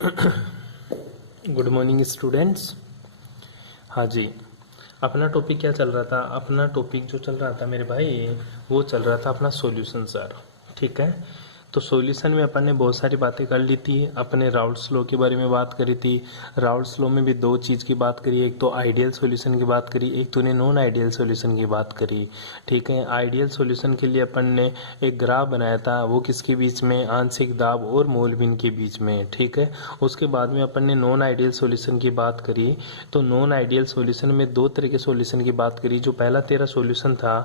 Good morning students. हाँ जी, अपना topic क्या चल रहा था? अपना टॉपिक जो चल रहा था मेरे भाई, वो चल रहा था अपना सॉल्यूशन सर। ठीक है, तो सॉल्यूशन में अपन ने बहुत सारी बातें कर ली थी। अपने राउल्ट्स लॉ के बारे में बात करी थी। राउल्ट्स लॉ में भी दो चीज़ की बात करी, एक तो आइडियल सॉल्यूशन की बात करी, एक तूने नॉन आइडियल सॉल्यूशन की बात करी। ठीक है, आइडियल सॉल्यूशन के लिए अपन ने एक ग्राफ बनाया था, वो किसके बीच में? आंशिक दाब और मोलबिन के बीच में। ठीक है, उसके बाद में अपन ने नॉन आइडियल सॉल्यूशन की बात करी। तो नॉन आइडियल सॉल्यूशन में दो तरह के सॉल्यूशन की बात करी। जो पहला तेरा सॉल्यूशन था,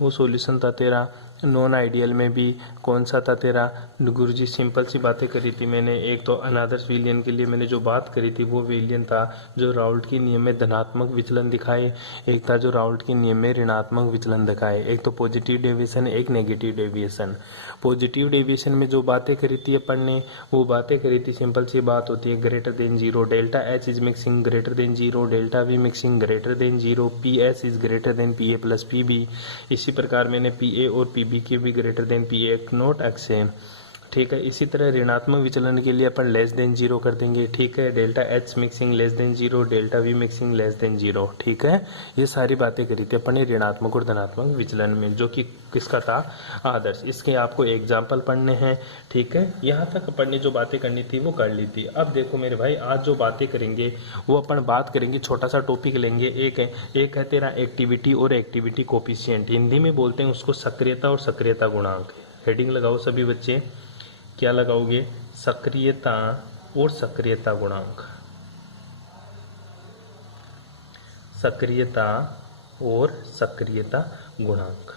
वो सॉल्यूशन था तेरा नॉन आइडियल में भी। कौन सा था तेरा? गुरुजी सिंपल सी बातें करी थी मैंने। एक तो अनादर्श विलयन के लिए मैंने जो बात करी थी, वो विलयन था जो राउल्ट के नियम में धनात्मक विचलन दिखाए। एक था जो राउल्ट के नियम में ऋणात्मक विचलन दिखाए। एक तो पॉजिटिव डेविएशन, एक नेगेटिव डेविएशन। पॉजिटिव डेविएशन में जो बातें करी थी अपन ने, वो बातें करी थी, सिंपल सी बात होती है, greater than zero, delta H is mixing greater than zero, delta V mixing greater than zero, P S is greater than P A plus P B. इसी प्रकार मैंने पी ए और पी बी के भी greater than P ए naught x है। ठीक है, इसी तरह ऋणात्मक विचलन के लिए अपन लेस देन जीरो कर देंगे। ठीक है, delta H mixing less than zero, delta V mixing less than zero. ठीक है, ये सारी बातें करी थी अपन ने ऋणात्मक और धनात्मक विचलन में, जो कि किसका था? आदर्श। इसके आपको एग्जाम्पल पढ़ने हैं। ठीक है, यहाँ तक अपन ने जो बातें करनी थी वो कर ली थी। अब देखो मेरे भाई, आज जो बातें करेंगे वो अपन बात करेंगे, छोटा सा टॉपिक लेंगे। एक है तेरा एक्टिविटी और एक्टिविटी कोफिशिएंट। हिंदी में बोलते हैं उसको सक्रियता और सक्रियता गुणांक। हेडिंग लगाओ सभी बच्चे, क्या लगाओगे? सक्रियता और सक्रियता गुणांक। सक्रियता और सक्रियता गुणांक।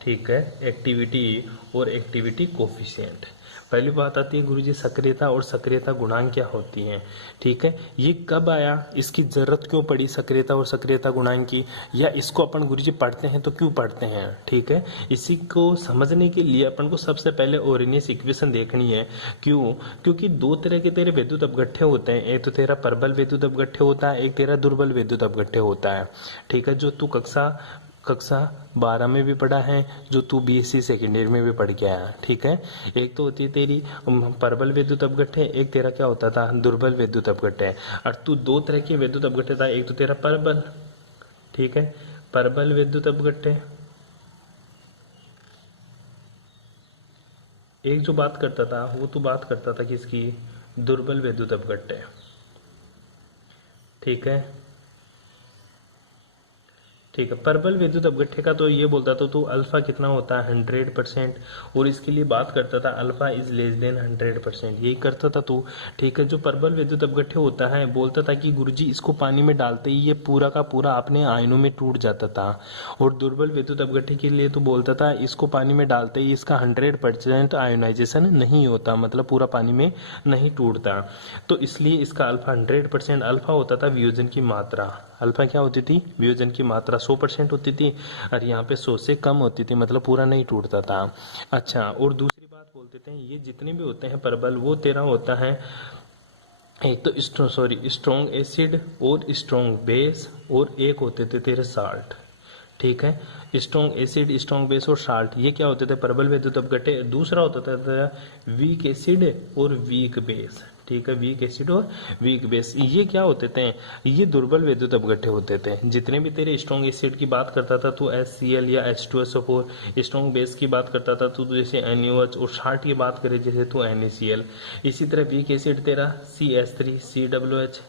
ठीक है, एक्टिविटी और एक्टिविटी कोफिशिएंट। पहली बात आती है गुरुजी सक्रियता और सक्रियता गुणांक क्या होती हैं। ठीक है, ये कब आया, इसकी जरूरत क्यों पड़ी सक्रियता और सक्रियता गुणांक की, या इसको अपन गुरुजी पढ़ते हैं तो क्यों पढ़ते हैं? ठीक है, इसी को समझने के लिए अपन को सबसे पहले ओरिनियस इक्वेशन देखनी है। क्यों? क्योंकि दो तरह के तेरे विद्युत अपघट्य होते हैं। एक तो तेरा प्रबल विद्युत अपघट्य होता है, एक तेरा दुर्बल विद्युत अपघट्य होता है। ठीक है, जो तू कक्षा 12 में भी पढ़ा है, जो तू बीएससी सेकेंड ईयर में भी पढ़ के आया। ठीक है, एक तो होती है तेरी प्रबल विद्युत अपघट्य, एक तेरा क्या होता था? दुर्बल विद्युत अपघट्य। और तू दो तरह के विद्युत अपघट्य था, एक तो तेरा प्रबल, ठीक है, प्रबल विद्युत अपघट्य, एक जो बात करता था वो तू बात करता था किसकी? दुर्बल विद्युत अपघट्य। ठीक है, ठीक है, प्रबल विद्युत अपघट्य का तो ये बोलता था तो अल्फा कितना होता है? 100%। और इसके लिए बात करता था अल्फा इज लेस देन 100%, यही करता था तू। ठीक है, जो प्रबल विद्युत अपघट्य होता है, बोलता था कि गुरुजी इसको पानी में डालते ही ये पूरा का पूरा अपने आयनों में टूट जाता था। और दुर्बल विद्युत अपघट्य के लिए तो बोलता था इसको पानी में डालते ही इसका 100% आयोनाइजेशन नहीं होता, मतलब पूरा पानी में नहीं टूटता। तो इसलिए इसका अल्फा 100%। अल्फा होता था वियोजन की मात्रा। अल्फा क्या होती थी? वियोजन की मात्रा 100% होती थी, और यहाँ पे 100 से कम होती थी, मतलब पूरा नहीं टूटता था। अच्छा, और दूसरी बात बोल देते हैं, ये जितने भी होते हैं प्रबल, वो तेरा होता है एक तो स्ट्रॉन्ग एसिड और स्ट्रॉन्ग बेस, और एक होते थे तेरे साल्ट। ठीक है, स्ट्रॉन्ग एसिड, स्ट्रॉन्ग बेस और साल्ट, ये क्या होते थे? प्रबल विद्युत अपघट्य। दूसरा होता था वीक एसिड और वीक बेस। ठीक है, वीक एसिड और वीक बेस, ये क्या होते थे? ये दुर्बल विद्युत अपघट्य होते थे। जितने भी तेरे स्ट्रॉन्ग एसिड की बात करता था तो HCl या H2SO4, स्ट्रॉन्ग बेस की बात करता था तो जैसे NaOH, और साल्ट की बात करे जैसे तो NaCl। इसी तरह वीक एसिड तेरा CH3 COOH,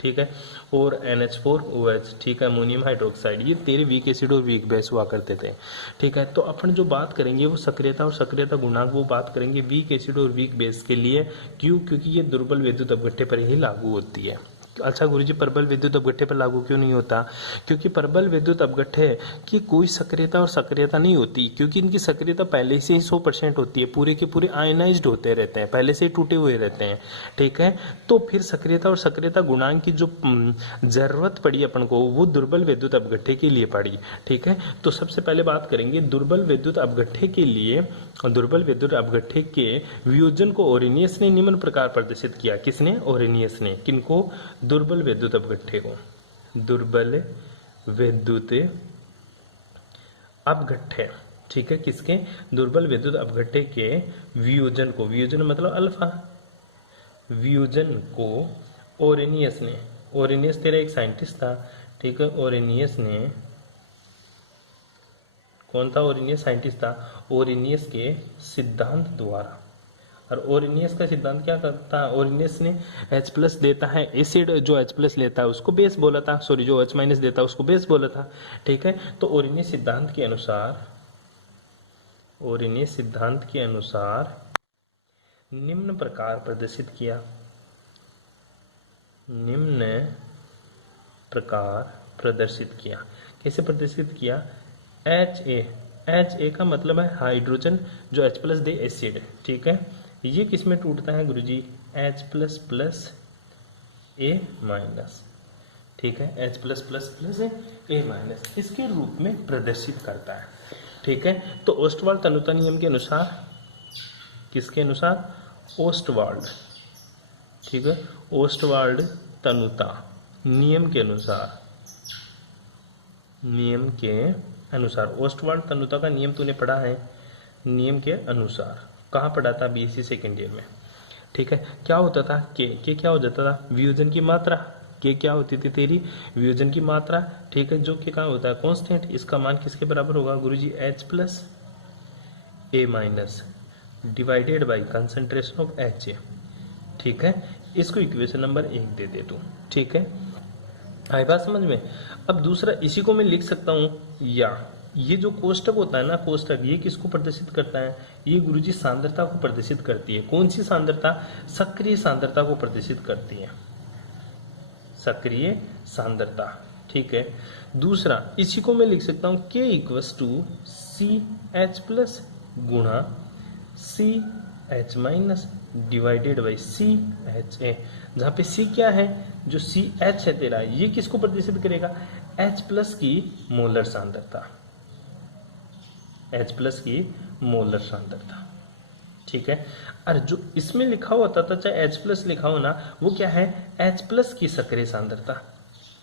ठीक है, और NH4OH, ठीक है, अमोनियम हाइड्रोक्साइड, ये तेरे वीक एसिड और वीक बेस हुआ करते थे। ठीक है, तो अपन जो बात करेंगे वो सक्रियता और सक्रियता गुणांक, वो बात करेंगे वीक एसिड और वीक बेस के लिए। क्यों? क्योंकि ये दुर्बल विद्युत अपघट्य पर ही लागू होती है। अच्छा गुरुजी, प्रबल विद्युत अपघट्य पर लागू क्यों नहीं होता? क्योंकि प्रबल विद्युत अपघट्य की कोई सक्रियता और सक्रियता नहीं होती, क्योंकि इनकी सक्रियता पहले से ही 100% होती है, पूरे के पूरे आयनाइज्ड होते रहते हैं, पहले से ही टूटे हुए रहते हैं। ठीक है, तो फिर सक्रियता और सक्रियता गुणांक की जो जरूरत पड़ी अपन को, वो दुर्बल विद्युत अपघट्य के लिए पड़ी। ठीक है, तो सबसे पहले बात करेंगे दुर्बल विद्युत अपघट्य के लिए। दुर्बल विद्युत अपघट्य के वियोजन को ओरिनियस ने निम्न प्रकार प्रदर्शित किया। किसने? ओरिनियस ने। किनको? दुर्बल विद्युत अपघट्य को। दुर्बल विद्युत अपघट्य, ठीक है, किसके? दुर्बल विद्युत अपघट्य के वियोजन को, वियोजन मतलब अल्फा, वियोजन को ओरेनियस ने, ओरेनियस तेरा एक साइंटिस्ट था, ठीक है, ओरेनियस ने, कौन था ओरेनियस, साइंटिस्ट था, ओरेनियस के सिद्धांत द्वारा। और ओरेनियस का सिद्धांत क्या करता है, ओरेनियस ने H प्लस देता है एसिड, जो H प्लस लेता है उसको बेस बोला था, सॉरी जो H माइनस देता है उसको बेस बोला था, ठीक है। तो ओरेनियस सिद्धांत के अनुसार, ओरेनियस सिद्धांत के अनुसार निम्न प्रकार प्रदर्शित किया, निम्न प्रकार प्रदर्शित किया। कैसे प्रदर्शित किया, HA का मतलब है हाइड्रोजन, जो H प्लस दे एसिड, ठीक है। ये किस में टूटता है गुरुजी, H plus plus A minus, ठीक है, H plus plus plus A minus, इसके रूप में प्रदर्शित करता है, ठीक है। तो ओस्टवाल्ड तनुता नियम के अनुसार, किसके अनुसार, ओस्टवाल्ड, ठीक है, ओस्टवाल्ड तनुता नियम के अनुसार, नियम के अनुसार, ओस्टवाल्ड तनुता का नियम तूने पढ़ा है, नियम के अनुसार कहाँ पढ़ा था, बीएससी सेकेंड ईयर में, ठीक है। क्या होता था, के क्या हो जाता था, वियोजन की मात्रा, के क्या होती थी तेरी, वियोजन की मात्रा, ठीक है, जो कि क्या होता है कांस्टेंट, इसका मान किसके बराबर होगा गुरुजी, H plus A minus divided by concentration of HA, ठीक है। इसको इक्वेशन नंबर 1 दे दे तू, ठीक है, आई बात समझ में। अब दूसरा, इसी को मैं लिख सकता हूं, या ये जो कोष्टक होता है ना, कोष्टक, ये किसको प्रदर्शित करता है, ये गुरुजी सांद्रता को प्रदर्शित करती है। कौन सी सांद्रता, सक्रिय सांद्रता को प्रदर्शित करती है, सक्रिय सांद्रता, ठीक है। दूसरा, इसी को मैं लिख सकता हूं K equals to CH plus गुणा CH minus divided by CHA, जहां पे C क्या है, जो CH है तेरा, ये किसको प्रदर्शित करेगा, H प्लस की मोलर सांद्रता, H प्लस की मोलर सांद्रता, ठीक है। और जो इसमें लिखा होता था, चाहे H प्लस लिखा हो ना, वो क्या है, H प्लस की सक्रिय सांद्रता,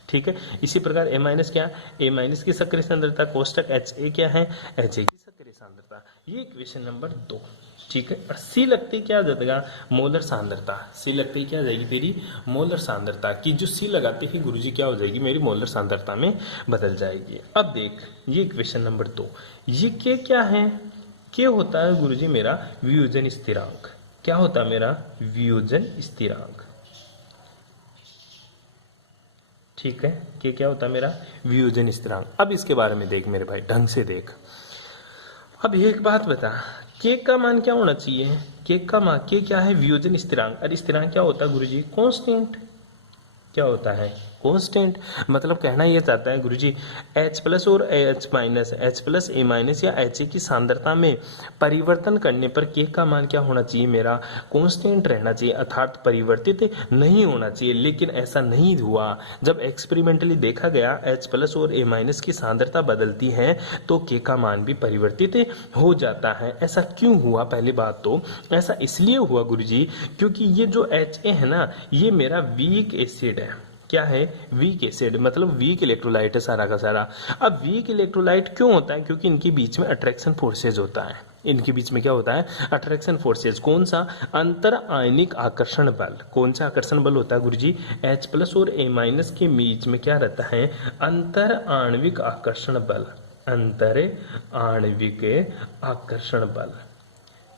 ठीक है। इसी प्रकार A माइनस क्या, A माइनस की सक्रिय सांद्रता, कोष्टक HA क्या है, HA की सक्रिय सांद्रता, ये इक्वेशन नंबर 2, ठीक है। और C लगते क्या आ जाएगा, मोलर सांद्रता, C लगते ही क्या आ जाएगी तेरी, मोलर सांद्रता की, जो C लगाते ही गुरुजी क्या हो जाएगी, मेरी मोलर सांद्रता में बदल जाएगी। अब देख, ये इक्वेशन नंबर 2, ये K क्या है, K होता है गुरुजी मेरा वियोजन स्थिरांक, क्या होता है मेरा, वियोजन स्थिरांक, ठीक है। K क्या होता है मेरा, वियोजन स्थिरांक। अब इसके बारे में देख मेरे भाई, ढंग से देख। अब एक बात बता, K का मान क्या होना चाहिए, K का मान, K क्या है, वियोजन स्थिरांक, और स्थिरांक क्या होता है गुरुजी, कांस्टेंट, क्या होता है, कांस्टेंट। मतलब कहना यह चाहता है गुरुजी, H प्लस और H minus, H plus A minus या HA की सांद्रता में परिवर्तन करने पर K का मान क्या होना चाहिए, मेरा कांस्टेंट रहना चाहिए, अर्थात परिवर्तित नहीं होना चाहिए। लेकिन ऐसा नहीं हुआ, जब एक्सपेरिमेंटली देखा गया H प्लस और A माइनस की सांद्रता बदलती है तो K का मान भी परिवर्तित हो जाता है। ऐसा क्यों हुआ, पहली बात तो ऐसा इसलिए हुआ गुरुजी, क्योंकि ये जो HA है ना, ये मेरा वीक एसिड है, क्या है, वीक एसिड, मतलब वीक इलेक्ट्रोलाइट है सारा का सारा। अब वीक इलेक्ट्रोलाइट क्यों होता है, क्योंकि इनके बीच में अट्रैक्शन फोर्सेज होता है, इनके बीच में क्या होता है, अट्रैक्शन फोर्सेज। कौन सा, अंतर आयनिक आकर्षण बल। कौन सा आकर्षण बल होता है गुरुजी, H प्लस और A माइनस के बीच में क्या रहता है, अंतर आणविक आकर्षण बल, अंतर आणविक आकर्षण बल,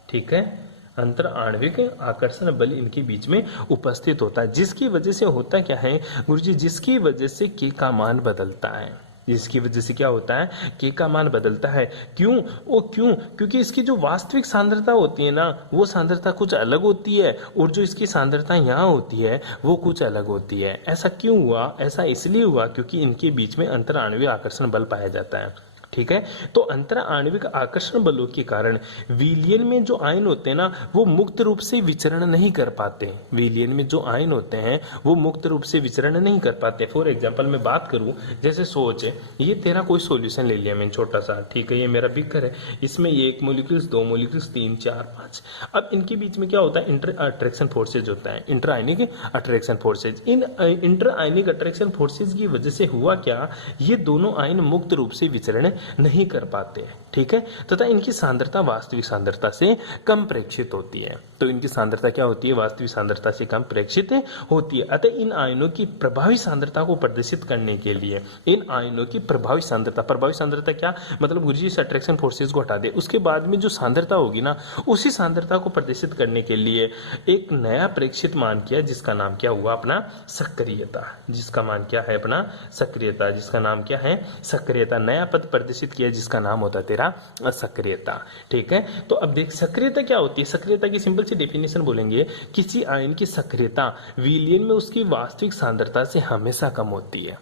ठीक है। अंतर आणविक आकर्षण बल इनके बीच में उपस्थित होता है, जिसकी वजह से होता क्या है गुरुजी, जिसकी वजह से K का मान बदलता है, जिसकी वजह से क्या होता है, K का मान बदलता है। क्यों, वो क्यों, क्योंकि इसकी जो वास्तविक सांद्रता होती है ना, वो सांद्रता कुछ अलग होती है, और जो इसकी सांद्रता यहाँ होती है वो कुछ अलग होती है। ऐसा क्यों हुआ, ऐसा इसलिए हुआ क्योंकि इनके बीच में अंतर आणविक आकर्षण बल पाया जाता है, ठीक है। तो अंतर आणविक आकर्षण बलों के कारण विलयन में जो आयन होते हैं ना, वो मुक्त रूप से विचरण नहीं कर पाते। विलयन में जो आयन होते हैं वो मुक्त रूप से विचरण नहीं कर पाते। फॉर एग्जांपल मैं बात करूं, जैसे सोच, ये तेरा कोई सॉल्यूशन ले लिया मैंने छोटा सा, ठीक है, ये मेरा बीकर है, इसमें ये 1 मॉलिक्यूल्स 2 मॉलिक्यूल्स 3 4 5। अब इनके बीच में क्या होता है, इंटर अट्रैक्शन फोर्सेज होता है, इंटर आयनिक अट्रैक्शन फोर्सेज। इन इंटर आयनिक अट्रैक्शन फोर्सेज की वजह से हुआ क्या, ये दोनों आयन मुक्त रूप से विचरण नहीं कर पाते, ठीक है, तथा इनकी सांद्रता वास्तविक सांद्रता से कम प्रेक्षित होती है। तो इनकी सांद्रता क्या होती है, वास्तविक सांद्रता से कम प्रेक्षित होती है। अतः इन आयनों की प्रभावी सांद्रता को प्रदर्शित करने के लिए इन आयनों की प्रभावी सांद्रता क्या मतलब, गुरुजी इस अट्रैक्शन फोर्सेस को हटा दे, उसके बाद में जो सांद्रता होगी ना, उसी सांद्रता को प्रदर्शित करने के लिए एक नया प्रेक्षित मान किया, जिसका नाम क्या हुआ अपना सक्रियता, जिसका मान क्या है अपना सक्रियता, जिसका नाम क्या है सक्रियता। नया पद प्रदर्शित किया जिसका नाम होता है तेरा सक्रियता, ठीक है। तो अब देख सक्रियता क्या होती है। सक्रियता की सिंपल सी डेफिनेशन बोलेंगे, किसी आयन की सक्रियता विलयन में उसकी वास्तविक सांद्रता से हमेशा कम होती है।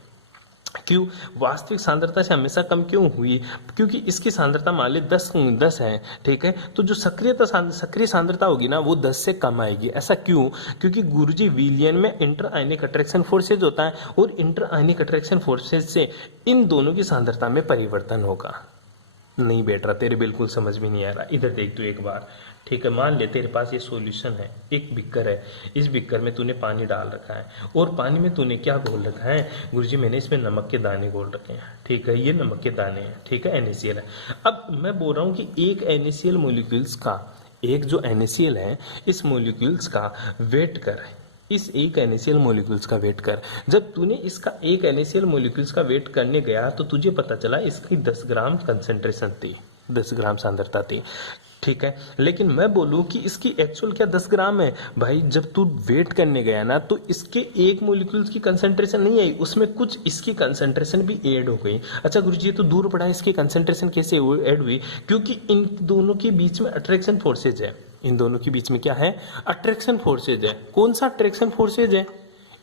क्यों वास्तविक सांद्रता से हमेशा कम क्यों हुई, क्योंकि इसकी सांद्रता मान ले 10 है, ठीक है, तो जो सक्रिय सांद्रता होगी ना वो 10 से कम आएगी। ऐसा क्यों, क्योंकि गुरुजी विलयन में इंटर आयनिक अट्रैक्शन फोर्सेज होता है और इंटर आयनिक अट्रैक्शन फोर्सेज से इन दोनों की सांद्रता में परिवर्तन होगा। नहीं बैठ रहा, तेरे बिल्कुल समझ में नहीं आ रहा, इधर देख तू एक बार, ठीक है। मान ले तेरे पास ये सॉल्यूशन है, एक बिक्कर है, इस बिक्कर में तूने पानी डाल रखा है और पानी में तूने क्या घोल रखा है, गुरुजी मैंने इसमें नमक के दाने घोल रखे हैं, ठीक है, ये नमक के दाने हैं, ठीक है, NaCl है। अब मैं बोल रहा हूँ कि एक NaCl मोलिक्यूल्स का, एक जो NaCl है इस मोलिक्यूल्स का वेट कर, इस एक NaCl मोलिक्यूल्स का वेट कर। जब तूने इसका एक NaCl मोलिक्यूल्स का वेट करने गया तो तुझे पता चला इसकी 10 ग्राम कंसेंट्रेशन थी, 10 ग्राम सांद्रता थी, ठीक है। लेकिन मैं बोलूं कि इसकी एक्चुअल क्या 10 ग्राम है भाई, जब तू वेट करने गया ना तो इसके एक मोलिक्यूल्स की कंसेंट्रेशन नहीं आई, उसमें कुछ इसकी कंसेंट्रेशन भी ऐड हो गई। अच्छा गुरुजी ये तो दूर पड़ा, इसकी कंसेंट्रेशन कैसे ऐड हुई, क्योंकि इन दोनों के बीच में अट्रैक्शन फोर्सेज है, इन दोनों के बीच में क्या है अट्रैक्शन फोर्सेज है। कौन सा अट्रैक्शन फोर्सेज है,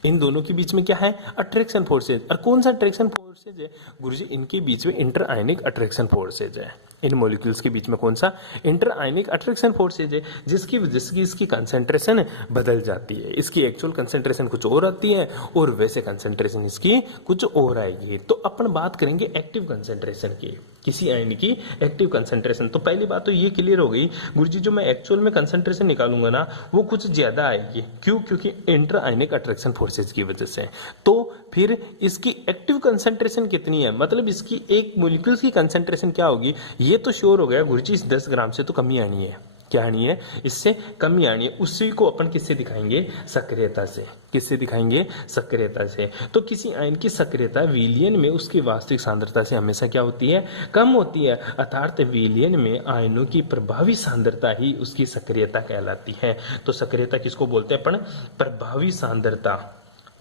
इन दोनों के बीच में क्या है अट्रैक्शन फोर्सेज। और कौन सा अट्रैक्शन फोर्सेज है गुरुजी, इनके बीच में इंटर आयनिक अट्रैक्शन फोर्सेज है। इन मॉलिक्यूल्स के बीच में कौन सा इंटर आयनिक अट्रैक्शन फोर्सेज है, जिसकी वजह से इसकी कंसेंट्रेशन बदल जाती है। इसकी एक्चुअल कंसेंट्रेशन कुछ और आती है और वैसे कंसेंट्रेशन इसकी कुछ और आएगी। तो अपन बात करेंगे एक्टिव कंसेंट्रेशन की, किसी आयन की एक्टिव कंसेंट्रेशन। तो पहली बात तो ये क्लियर हो गई गुरुजी, जो मैं एक्चुअल में कंसेंट्रेशन निकालूंगा ना वो कुछ ज्यादा आएगी। क्यों, क्योंकि इंटर आयनिक अट्रैक्शन फोर्सेज की वजह से। तो फिर इसकी एक्टिव कंसेंट्रेशन कितनी है, मतलब इसकी एक मॉलिक्यूल्स की कंसेंट्रेशन क्या होगी, ये तो श्योर हो गया गुरुजी, इस 10 ग्राम से तो कमी आनी है। क्या आनी है, इससे कमी आनी है। उसी को अपन किससे दिखाएंगे, सक्रियता से। किससे दिखाएंगे, सक्रियता से। तो किसी आयन की सक्रियता विलयन में उसकी वास्तविक सांद्रता से हमेशा क्या होती है, कम होती है। अर्थात विलयन में आयनों की प्रभावी सांद्रता ही उसकी सक्रियता कहलाती है। तो सक्रियता किसको बोलते हैं अपन, प्रभावी सांद्रता।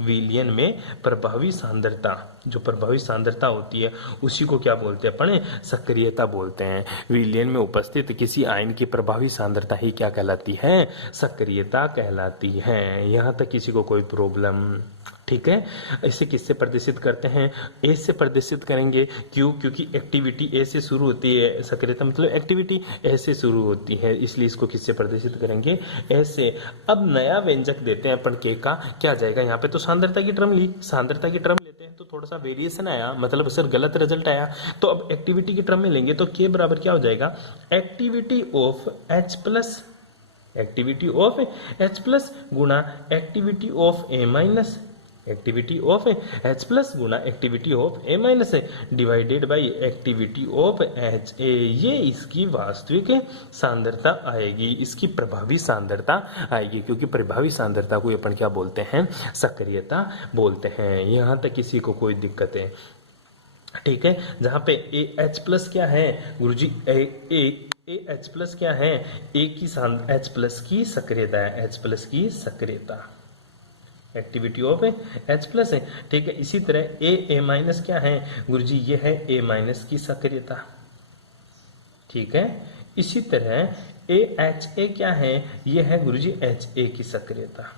विलयन में प्रभावी सांद्रता, जो प्रभावी सांद्रता होती है उसी को क्या बोलते हैं अपन, सक्रियता बोलते हैं। विलयन में उपस्थित किसी आयन की प्रभावी सांद्रता ही क्या कहलाती है, सक्रियता कहलाती है। यहां तक किसी को कोई प्रॉब्लम, ठीक है। इसे किससे प्रदर्शित करते हैं, ए से प्रदर्शित करेंगे। क्यों, क्योंकि एक्टिविटी ए से शुरू होती है, सक्रियता मतलब एक्टिविटी ए से शुरू होती है, इसलिए इसको किससे प्रदर्शित करेंगे, ए से। अब नया व्यंजक देते हैं अपन के का, क्या जाएगा यहाँ पे, तो सांद्रता की टर्म ली, सांद्रता की टर्म लेते हैं तो थोड़ा सा वेरिएशन आया, मतलब सर गलत रिजल्ट आया। तो अब एक्टिविटी की टर्म में लेंगे तो के बराबर क्या हो जाएगा, activity of H plus, activity of H plus गुणा activity of A minus, activity of H plus गुना activity of A minus divided by activity of HA। ये इसकी वास्तविक सांद्रता आएगी, इसकी प्रभावी सांद्रता आएगी, क्योंकि प्रभावी सांद्रता को अपन क्या बोलते हैं, सक्रियता बोलते हैं। यहाँ तक किसी को कोई दिक्कत है, ठीक है। जहाँ पे H प्लस क्या है गुरुजी, H प्लस क्या है, H प्लस की सक्रियता है, H प्लस की सक्रियता, एक्टिविटी ऑफ H प्लस है, ठीक है। इसी तरह A माइनस क्या है गुरुजी, ये है A माइनस की सक्रियता, ठीक है। इसी तरह HA क्या है, ये है गुरुजी HA की सक्रियता,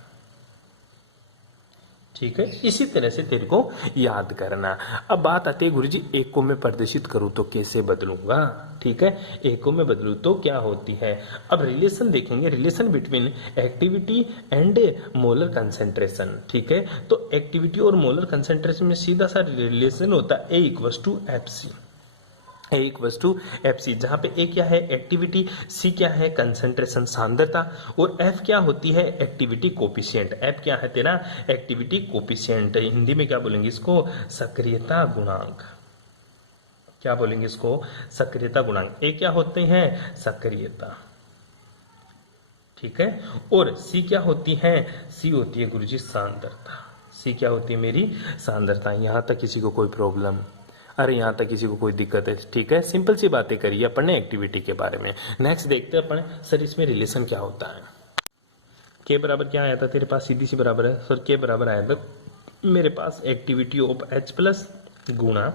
ठीक है। इसी तरह से तेरे को याद करना। अब बात आती है गुरुजी एक को मैं प्रदर्शित करूं तो कैसे बदलूंगा, ठीक है। एक को मैं बदलूं तो क्या होती है, अब रिलेशन देखेंगे, relation between activity and molar concentration, ठीक है। तो एक्टिविटी और मोलर कंसेंट्रेशन में सीधा सा रिलेशन होता है A=FC, A=FC, जहां पे A क्या है एक्टिविटी, C क्या है कंसेंट्रेशन सांद्रता, और F क्या होती है एक्टिविटी कोफिशिएंट। F क्या है तेरा एक्टिविटी कोफिशिएंट, हिंदी में क्या बोलेंगे इसको, सक्रियता गुणांक, क्या बोलेंगे इसको, सक्रियता गुणांक। ए क्या होते हैं, सक्रियता, ठीक है। और सी क्या होती है, सी होती है गुरुजी सांद्रता। सी क्या होती है मेरी, सांद्रता। यहां तक किसी को कोई प्रॉब्लम, अरे यहां तक किसी को कोई दिक्कत है, ठीक है। सिंपल सी बातें करिए अपन ने एक्टिविटी के बारे में। नेक्स्ट देखते हैं अपन, सर इसमें रिलेशन क्या होता है। के बराबर क्या आया था तेरे पास, सीधी सी बराबर है सर, के बराबर आया था मेरे पास एक्टिविटी ऑफ एच प्लस गुणा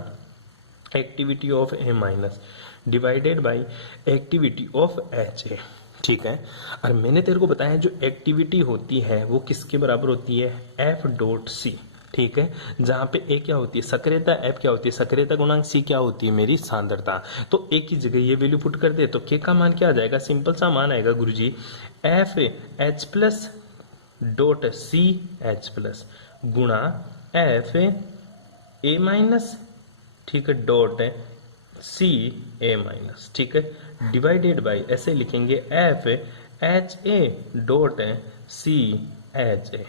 activity of A minus divided by activity of H A, ठीक है। और मैंने तेरे को बताया जो एक्टिविटी होती है वो किसके बराबर होती है, एफ डॉट सी, ठीक है। जहां पे ए क्या होती है सक्रियता, एफ क्या होती है सक्रियता गुणांक, सी क्या होती है मेरी सांद्रता। तो ए की जगह ये वैल्यू पुट कर दे तो के का मान क्या आ जाएगा, सिंपल सा मान आएगा guruji, F H plus dot C H plus गुणा एफ ए माइनस, ठीक है, डॉट सी ए माइनस, ठीक है, डिवाइडेड बाई ऐसे लिखेंगे F H A dot C H A.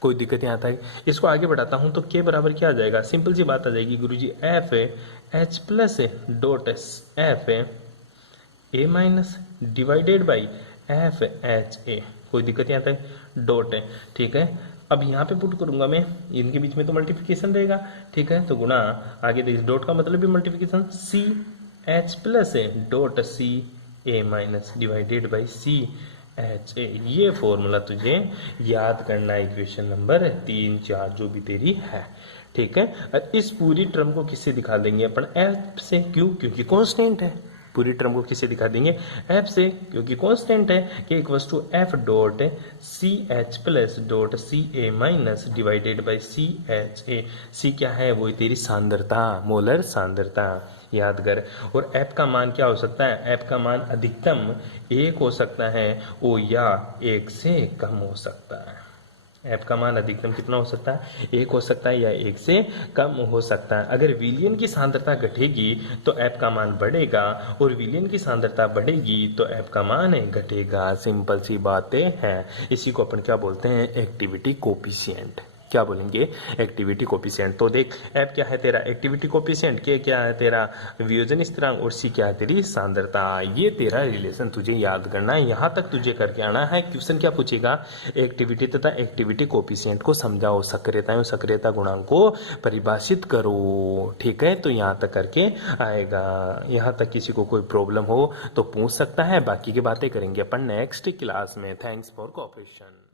कोई दिक्कत यहाँ तक, इसको आगे बढ़ाता हूं तो के बराबर क्या आ जाएगा, सिंपल सी बात आ जाएगी guruji, F H plus dot F A minus divided by F H A. कोई दिक्कत यहाँ तक, डॉट है, ठीक है। अब यहाँ पे पुट करूंगा मैं, इनके बीच में तो मल्टीप्लिकेशन रहेगा, ठीक है, तो गुणा आगे देखिए डॉट का मतलब भी multiplication, C H plus dot C A minus divided by C H A. ये फॉर्मूला तुझे याद करना है, इक्वेशन नंबर 3, 4 जो भी तेरी है, ठीक है। और इस पूरी टर्म को किससे दिखा देंगे अपन, एफ से, क्यों, क्योंकि कांस्टेंट है। पूरी टर्म को किससे दिखा देंगे, एफ से, क्योंकि कांस्टेंट है, K equals to F dot C H plus dot C A minus divided by C H A. C क्या है, वो तेरी सांद्रता, मोलर सांद्रता, याद कर। और एफ का मान क्या हो सकता है, एफ का मान अधिकतम 1 हो सकता है और या 1 से कम हो सकता है। एफ का मान अधिकतम कितना हो सकता है, 1 हो सकता है या 1 से कम हो सकता है। अगर विलयन की सांद्रता घटेगी तो एफ का मान बढ़ेगा और विलयन की सांद्रता बढ़ेगी तो एफ का मान घटेगा। सिंपल सी बातें हैं, इसी को अपन क्या बोलते हैं, एक्टिविटी कोफिशिएंट। क्या बोलेंगे, एक्टिविटी कोफिशिएंट। तो देख एफ क्या है तेरा एक्टिविटी कोफिशिएंट, के क्या है तेरा वियोजन स्थिरांक और सी क्या है तेरी सांद्रता। ये तेरा रिलेशन तुझे याद करना है, यहां तक तुझे करके आना है। क्वेश्चन क्या पूछेगा, एक्टिविटी तथा एक्टिविटी कोफिशिएंट को समझाओ, सक्रियता और सक्रियता गुणांक को परिभाषित करो, ठीक है। तो यहां तक करके आएगा, यहां तक किसी को कोई प्रॉब्लम हो तो पूछ सकता है, बाकी की बातें करेंगे अपन नेक्स्ट क्लास में। Thanks for cooperation.